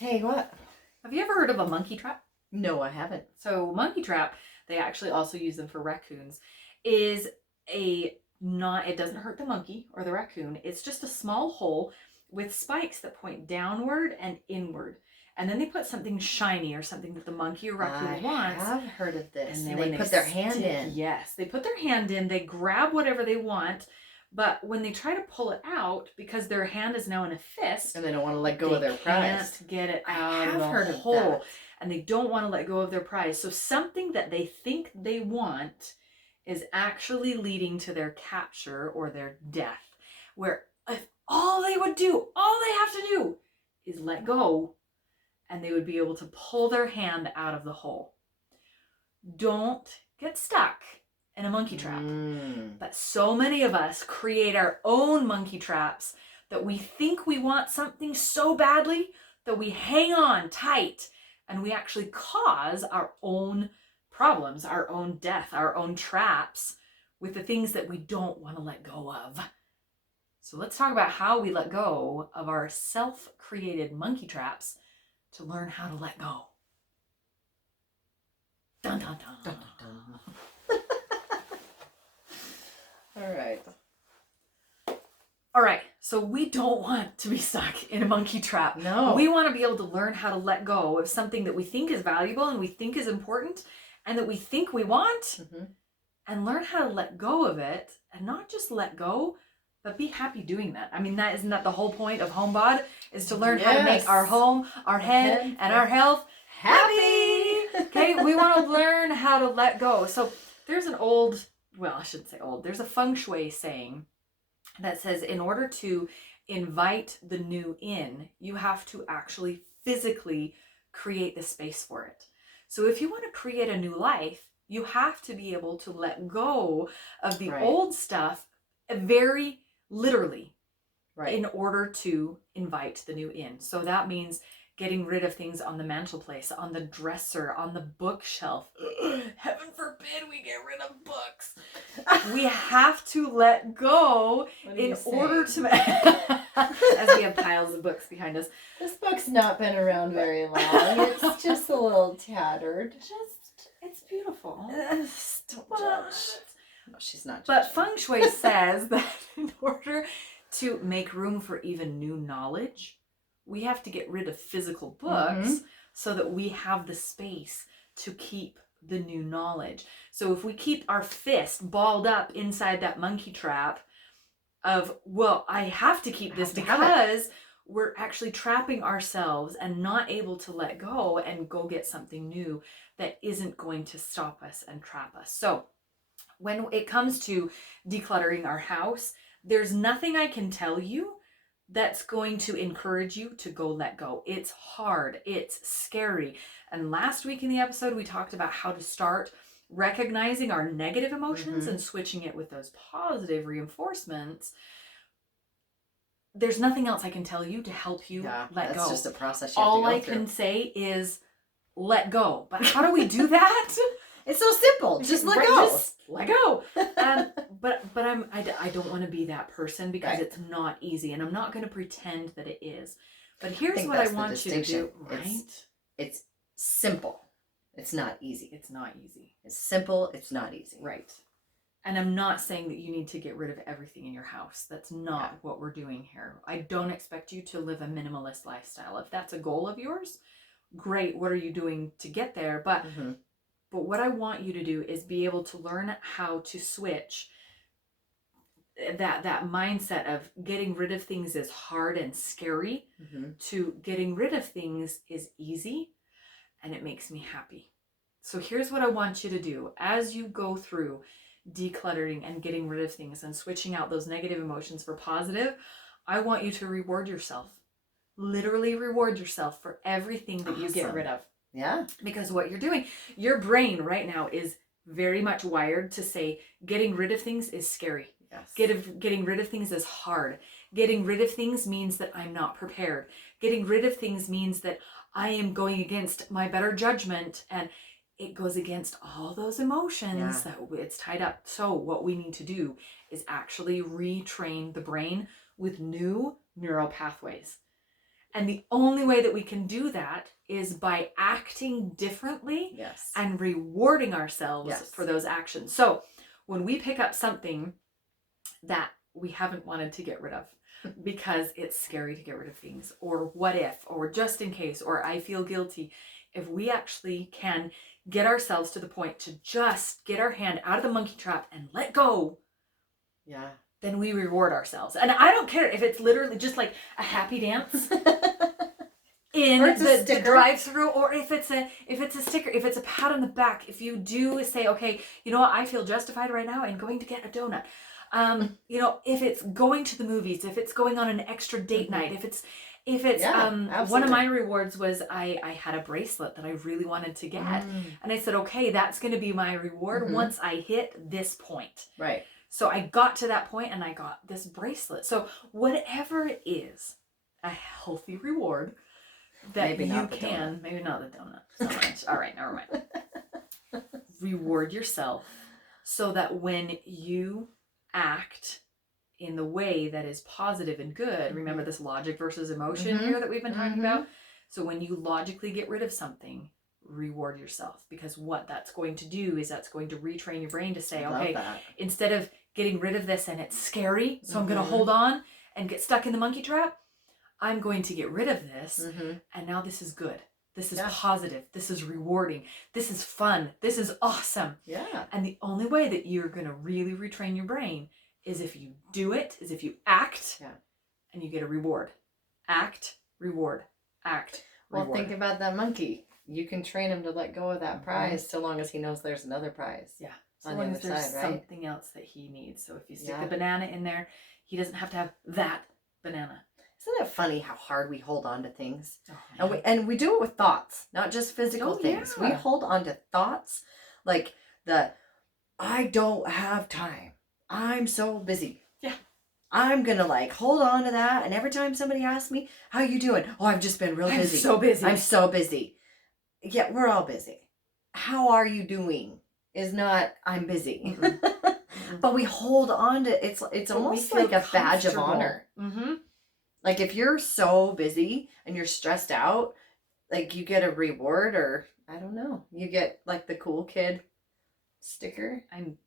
Hey, what? Have you ever heard of a monkey trap? No, I haven't. So monkey trap, they actually also use them for raccoons, is a not, it doesn't hurt the monkey or the raccoon. It's just a small hole with spikes that point downward and inward. And then they put something shiny or something that the monkey or raccoon wants. I have heard of this. And And when they put their hand in. Yes, they put their hand in, they grab whatever they want, but when they try to pull it out, because their hand is now in a fist, And they don't want to let go of their prize. They can't get it I out have of the heard of hole. that. And they don't want to let go of their prize. So something that they think they want is actually leading to their capture or their death. Where if all they have to do is let go, and they would be able to pull their hand out of the hole. Don't get stuck in a monkey trap. But so many of us create our own monkey traps that we think we want something so badly that we hang on tight, and we actually cause our own problems, our own death, our own traps with the things that we don't want to let go of. So let's talk about how we let go of our self-created monkey traps to learn how to let go. Dun, dun, dun. Dun, dun, dun. All right, so we don't want to be stuck in a monkey trap. No. We want to be able to learn how to let go of something that we think is valuable and we think is important and that we think we want, and learn how to let go of it, and not just let go, but be happy doing that. I mean, isn't that the whole point of HomeBod, is to learn how to make our home, our head, and our health happy. Okay, we want to learn how to let go. So there's an old, well, I shouldn't say old, there's a feng shui saying that says in order to invite the new in, you have to actually physically create the space for it. So if you want to create a new life, you have to be able to let go of the old stuff very literally in order to invite the new in. So that means getting rid of things on the mantelpiece, on the dresser, on the bookshelf. Heaven forbid we get rid of books. We have to let go in order to... As we have piles of books behind us. This book's not been around very long. It's just a little tattered. It's beautiful. Don't judge. No, she's not judging. But feng shui says that in order to make room for even new knowledge, we have to get rid of physical books so that we have the space to keep the new knowledge. So if we keep our fist balled up inside that monkey trap of, well, I have to keep this because we're actually trapping ourselves and not able to let go and go get something new that isn't going to stop us and trap us. So when it comes to decluttering our house, there's nothing I can tell you that's going to encourage you to go let go. It's hard. It's scary. And last week in the episode, we talked about how to start recognizing our negative emotions and switching it with those positive reinforcements. There's nothing else I can tell you to help you let go. That's just a process you have All to go I through. can say is let go. But how do we do that? It's so simple. Just let go. Just let go. But I don't want to be that person because it's not easy, and I'm not going to pretend that it is. But here's what I want you to do. Right? It's simple. It's not easy. It's not easy. It's simple. It's not easy. Right. And I'm not saying that you need to get rid of everything in your house. That's not what we're doing here. I don't expect you to live a minimalist lifestyle. If that's a goal of yours, great. What are you doing to get there? But what I want you to do is be able to learn how to switch that mindset of getting rid of things is hard and scary to getting rid of things is easy and it makes me happy. So here's what I want you to do as you go through decluttering and getting rid of things and switching out those negative emotions for positive. I want you to reward yourself. Literally reward yourself for everything that you get rid of. Yeah. Because what you're doing, your brain right now is very much wired to say getting rid of things is scary. Yes. Getting rid of things is hard. Getting rid of things means that I'm not prepared. Getting rid of things means that I am going against my better judgment, and it goes against all those emotions that it's tied up. So what we need to do is actually retrain the brain with new neural pathways. And the only way that we can do that is by acting differently Yes. and rewarding ourselves for those actions. So when we pick up something that we haven't wanted to get rid of because it's scary to get rid of things, or what if, or just in case, or I feel guilty, if we actually can get ourselves to the point to just get our hand out of the monkey trap and let go, then we reward ourselves. And I don't care if it's literally just like a happy dance in the drive-through, or if it's a sticker, if it's a pat on the back, if you do say, okay, you know what, I feel justified right now in going to get a donut. You know, if it's going to the movies, if it's going on an extra date night, if it's one of my rewards was I had a bracelet that I really wanted to get, and I said, okay, that's going to be my reward once I hit this point. Right. So I got to that point and I got this bracelet. So whatever it is, a healthy reward that maybe not the donut so much. All right, never mind. Reward yourself so that when you act in the way that is positive and good, remember this logic versus emotion here that we've been talking about. So when you logically get rid of something, reward yourself, because what that's going to do is that's going to retrain your brain to say, okay, instead of getting rid of this and it's scary, so I'm going to hold on and get stuck in the monkey trap, I'm going to get rid of this, and now this is good. This is positive. This is rewarding. This is fun. This is awesome. Yeah. And the only way that you're going to really retrain your brain is if you do it, is if you act, and you get a reward. Act, reward, act, reward. Well, think about that monkey. You can train him to let go of that prize so long as he knows there's another prize. Yeah. So long as there's something else that he needs. So if you stick the banana in there, he doesn't have to have that banana. Isn't it funny how hard we hold on to things? And we do it with thoughts, not just physical things. We hold on to thoughts like I don't have time. I'm so busy. Yeah. I'm going to hold on to that. And every time somebody asks me, how you doing? Oh, I've just been real busy. I'm so busy. Yeah, we're all busy. How are you doing is not I'm busy. But we hold on to it's almost like a badge of honor. Like if you're so busy and you're stressed out, you get a reward, or I don't know, you get the cool kid sticker. I'm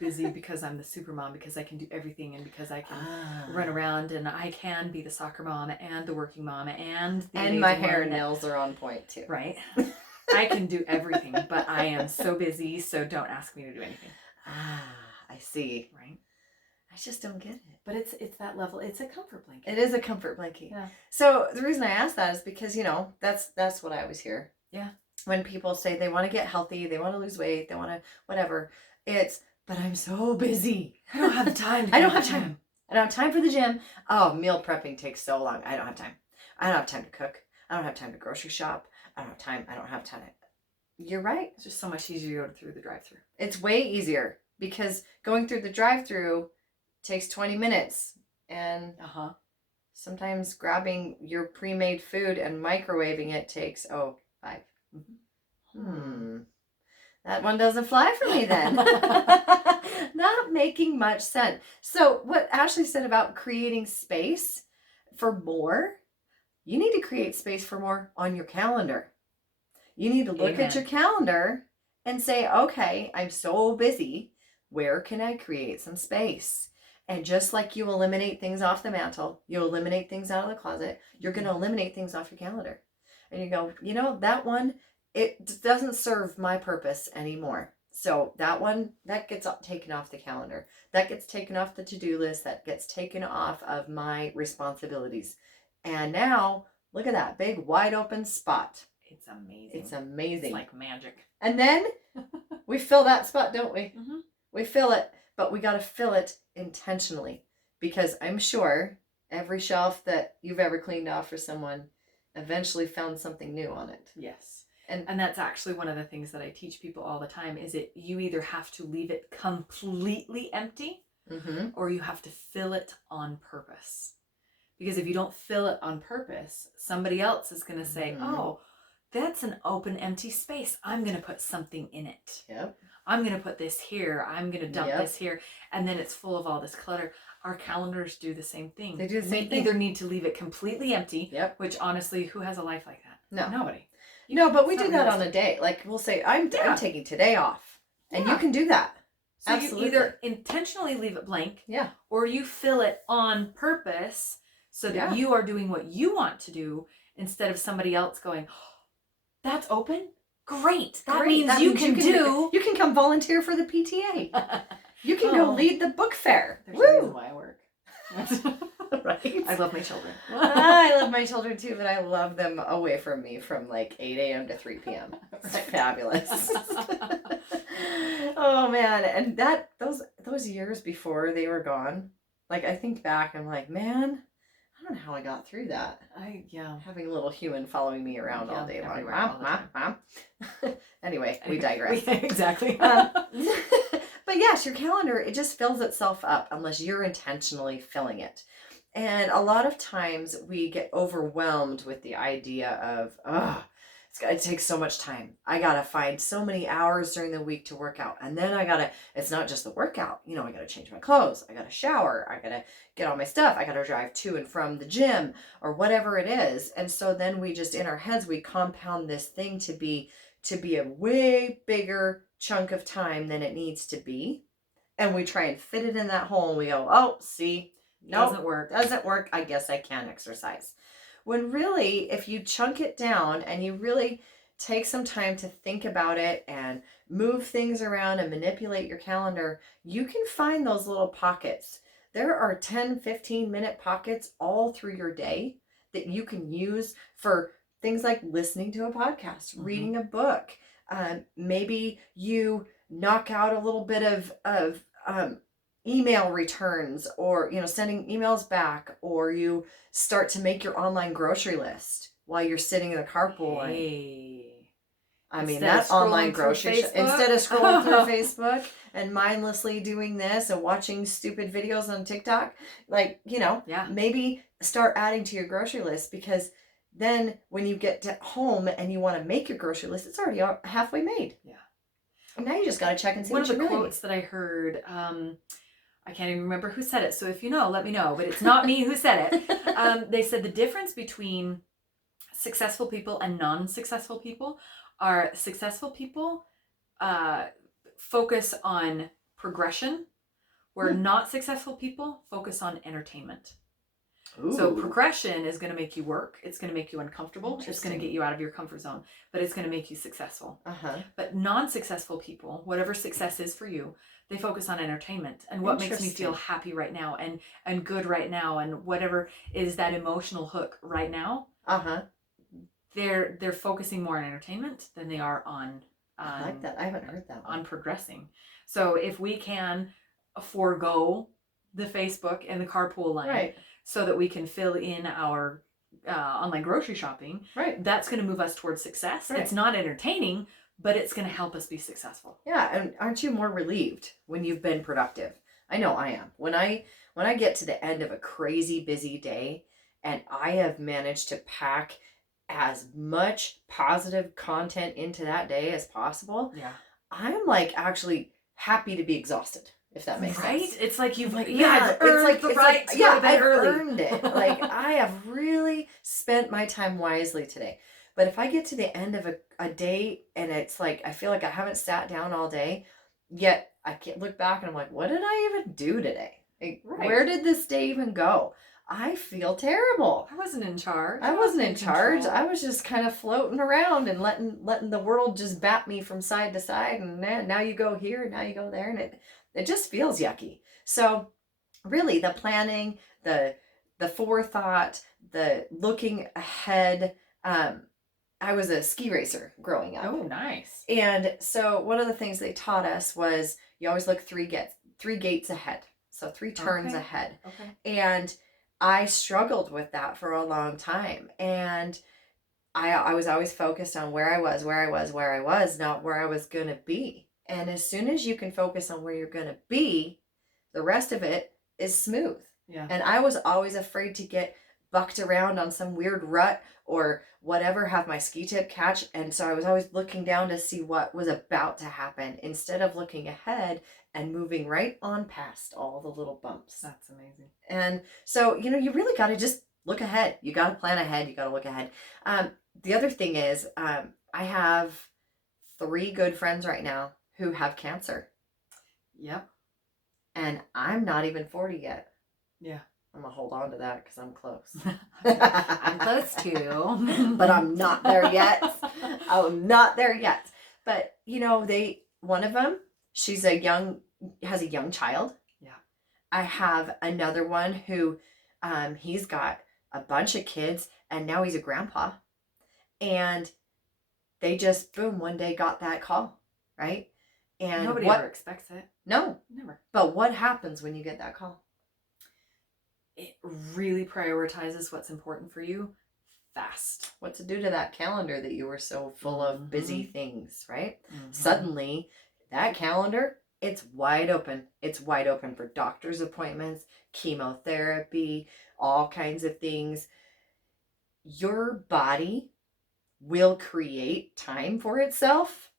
busy because I'm the super mom, because I can do everything, and because I can run around, and I can be the soccer mom and the working mom and my hair and nails are on point too. Right. I can do everything, but I am so busy, so don't ask me to do anything. I see. Right. I just don't get it. But it's that level. It's a comfort blanket. It is a comfort blanket. Yeah. So the reason I ask that is because, that's what I always hear. Yeah. When people say they want to get healthy, they want to lose weight, they want to whatever, but I'm so busy. I don't have time. I don't have time. I don't have time for the gym. Oh, meal prepping takes so long. I don't have time. I don't have time to cook. I don't have time to grocery shop. I don't have time. I don't have time. You're right. It's just so much easier to go through the drive-thru. It's way easier because going through the drive-thru takes 20 minutes, and sometimes grabbing your pre-made food and microwaving it takes 5. That one doesn't fly for me then. Not making much sense. So what Ashley said about creating space for more, you need to create space for more on your calendar. You need to look at your calendar and say, okay, I'm so busy. Where can I create some space? And just like you eliminate things off the mantle, you eliminate things out of the closet, you're going to eliminate things off your calendar. And you go, that one, it doesn't serve my purpose anymore. So that one, that gets taken off the calendar. That gets taken off the to-do list. That gets taken off of my responsibilities. And now, look at that big, wide open spot. It's amazing. It's amazing. It's like magic. And then we fill that spot, don't we? We fill it, but we got to fill it intentionally, because I'm sure every shelf that you've ever cleaned off for someone eventually found something new on it. Yes. And that's actually one of the things that I teach people all the time is you either have to leave it completely empty or you have to fill it on purpose. Because if you don't fill it on purpose, somebody else is going to say, oh, that's an open, empty space. I'm going to put something in it. Yep. I'm going to put this here. I'm going to dump Yep. this here. And then it's full of all this clutter. Our calendars do the same thing. They do the same We thing. either need to leave it completely empty, Yep. which honestly, who has a life like that? No. Nobody. No, but we It's do not that on realistic. a day. Like we'll say, I'm Yeah. taking today off. And you Yeah. can do that. So Absolutely. you either intentionally leave it blank, Yeah. or you fill it on purpose so that Yeah. you are doing what you want to do instead of somebody else going, oh, that's open? Great. That Great. means you can do. You can come volunteer for the PTA. You can go Oh. lead the book fair. There's a reason Woo! why I work. Right? I love my children. I love my children too, but I love them away from me from like 8 a.m. to 3 p.m. It's Right. fabulous. Oh man, and that those years before they were gone, like I think back, I'm like, man, I don't know how I got through that. Yeah. Having a little human following me around all Yeah, day long. everywhere, all the Mom. Anyway, we digress. Exactly. But yes, your calendar, it just fills itself up unless you're intentionally filling it. And a lot of times we get overwhelmed with the idea of, oh, it takes so much time. I got to find so many hours during the week to work out. And then it's not just the workout. I got to change my clothes. I got to shower. I got to get all my stuff. I got to drive to and from the gym or whatever it is. And so then we just, in our heads, we compound this thing to be a way bigger chunk of time than it needs to be. And we try and fit it in that hole and we go, oh, see, no, Doesn't work. Doesn't work. I guess I can't exercise. When really, if you chunk it down and you really take some time to think about it and move things around and manipulate your calendar, you can find those little pockets. There are 10, 15-minute pockets all through your day that you can use for things like listening to a podcast, reading a book. Maybe you knock out a little bit of email returns, or sending emails back, or you start to make your online grocery list while you're sitting in the carpool lane. Hey. I mean, Instead of that online scrolling through grocery Facebook? instead of scrolling through Facebook and mindlessly doing this and watching stupid videos on TikTok, Yeah. maybe start adding to your grocery list, because then when you get to home and you want to make your grocery list, it's already halfway made. Yeah. And now you just got to check and see One what of the you really quotes that I heard, I can't even remember who said it, so if you know, let me know, but it's not me who said it. need. They said the difference between successful people and non-successful people are successful people focus on progression, where not successful people focus on entertainment. So Ooh. progression is going to make you work. It's going to make you uncomfortable. It's going to Interesting. get you out of your comfort zone, but it's going to make you successful. Uh-huh. But non-successful people, whatever success is for you, they focus on entertainment and what makes me feel Interesting. happy right now and good right now, and whatever is that emotional hook right now. Uh-huh. They're focusing more on entertainment than they are on I like that. I haven't heard that one. on progressing. So if we can forego the Facebook and the carpool line, Right. so that we can fill in our online grocery shopping, Right. that's going to move us towards success. Right. It's not entertaining, but it's going to help us be successful. Yeah, and aren't you more relieved when you've been productive? I know I am. When I get to the end of a crazy busy day and I have managed to pack as much positive content into that day as possible, Yeah. I'm like actually happy to be exhausted, if that makes Right? sense. It's like you've Like, I've earned the right to go to bed I've early. earned it. Like I have really spent my time wisely today. But if I get to the end of a day and it's like I feel like I haven't sat down all day, yet I can't look back and I'm like, what did I even do today? Like, Right. where did this day even go? I feel terrible. I wasn't in charge. I wasn't in charge. control. I was just kind of floating around and letting the world just bat me from side to side, and now you go here, now you go there, and it just feels yucky. So really the planning, the forethought, the looking ahead. I was a ski racer growing up. Oh, nice. And so one of the things they taught us was you always look three gates ahead. So 3 turns Okay. ahead. Okay. And I struggled with that for a long time. And I was always focused on where I was, not where I was going to be. And as soon as you can focus on where you're going to be, the rest of it is smooth. Yeah. And I was always afraid to get bucked around on some weird rut or whatever, have my ski tip catch. And so I was always looking down to see what was about to happen instead of looking ahead and moving right on past all the little bumps. That's amazing. And so, you really got to just look ahead. You got to plan ahead. You got to look ahead. The other thing is, I have 3 good friends right now who have cancer. Yep. And I'm not even 40 yet. Yeah. I'm going to hold on to that because I'm close. I'm close too. But I'm not there yet. I'm not there yet. But, one of them, has a young child. Yeah. I have another one who, he's got a bunch of kids and now he's a grandpa. And they just, boom, one day got that call, right? And nobody ever expects it. No. Never. But what happens when you get that call? It really prioritizes what's important for you fast. What to do to that calendar that you were so full of busy things, right? Mm-hmm. Suddenly, that calendar, it's wide open. It's wide open for doctor's appointments, chemotherapy, all kinds of things. Your body will create time for itself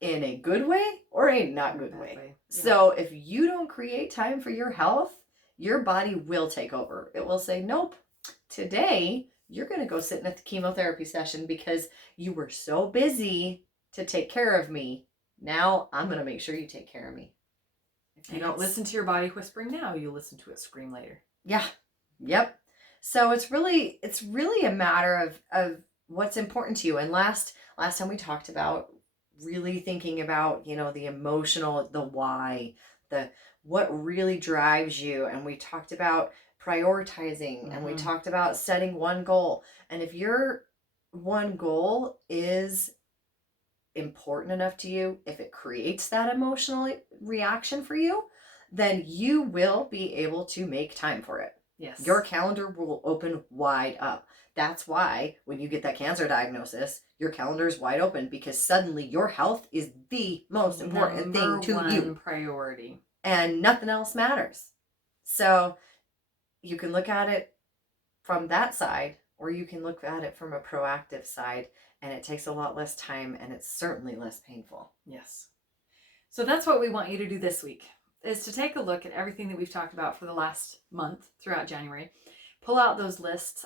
in a good way or a not good way. Yeah. So if you don't create time for your health, your body will take over. It will say, nope, today you're going to go sit in a chemotherapy session because you were so busy to take care of me. Now I'm going to make sure you take care of me. If you don't listen to your body whispering now, you'll listen to it scream later. Yeah. Yep. So it's really a matter of what's important to you. And last time we talked about really thinking about, the emotional, the why, what really drives you. And we talked about prioritizing and we talked about setting one goal. And if your one goal is important enough to you, if it creates that emotional reaction for you, then you will be able to make time for it. Yes. Your calendar will open wide up. That's why when you get that cancer diagnosis, your calendar is wide open because suddenly your health is the most important thing to you. Priority. And nothing else matters. So you can look at it from that side, or you can look at it from a proactive side, and it takes a lot less time and it's certainly less painful. Yes. So that's what we want you to do this week, is to take a look at everything that we've talked about for the last month throughout January. Pull out those lists,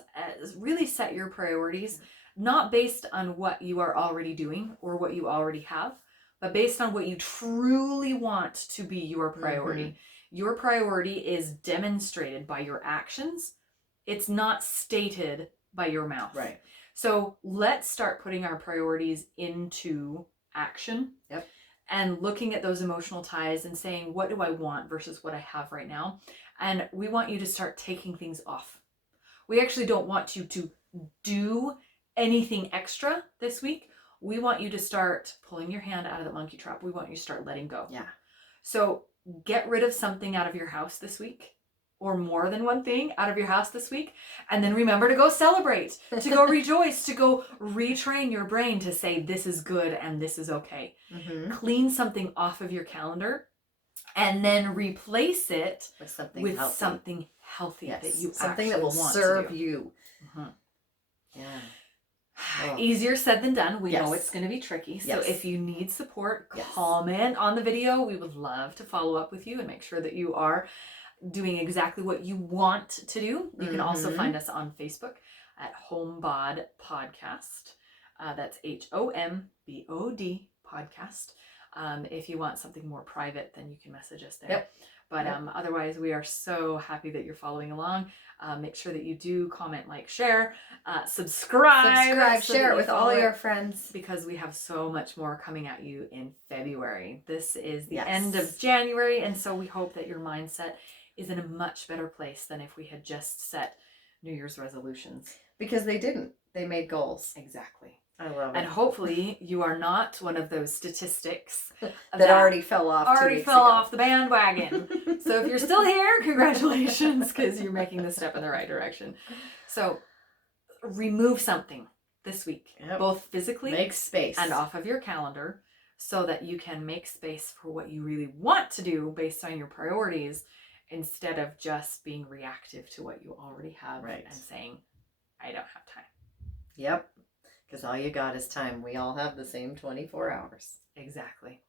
really set your priorities, not based on what you are already doing or what you already have, but based on what you truly want to be your priority. Mm-hmm. Your priority is demonstrated by your actions. It's not stated by your mouth. Right. So let's start putting our priorities into action. Yep. And looking at those emotional ties and saying, what do I want versus what I have right now? And we want you to start taking things off. We actually don't want you to do anything extra this week. We want you to start pulling your hand out of the monkey trap. We want you to start letting go. Yeah. So get rid of something out of your house this week, or more than one thing out of your house this week. And then remember to go celebrate, to go rejoice, to go retrain your brain to say this is good and this is okay. Mm-hmm. Clean something off of your calendar and then replace it with something healthy yes. that you something actually that will want serve to do. You. Mm-hmm. Yeah. Oh. Easier said than done. We yes. know it's going to be tricky. So yes. if you need support, yes. comment on the video. We would love to follow up with you and make sure that you are doing exactly what you want to do. You can also find us on Facebook at HomeBod Podcast. That's HOMBOD Podcast. If you want something more private, then you can message us there. Yep. But otherwise, we are so happy that you're following along. Make sure that you do comment, like, share, subscribe, so share it with all your friends. Because we have so much more coming at you in February. This is the yes. end of January, and so we hope that your mindset is in a much better place than if we had just set New Year's resolutions. Because they didn't. They made goals. Exactly. I love it. And hopefully you are not one of those statistics that already fell off. Off the bandwagon. So if you're still here, congratulations, because you're making the step in the right direction. So remove something this week, both physically make space and off of your calendar, so that you can make space for what you really want to do based on your priorities, instead of just being reactive to what you already have and saying, I don't have time. Yep. Because all you got is time. We all have the same 24 hours. Exactly.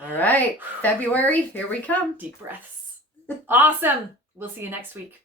All right. February, here we come. Deep breaths. Awesome. We'll see you next week.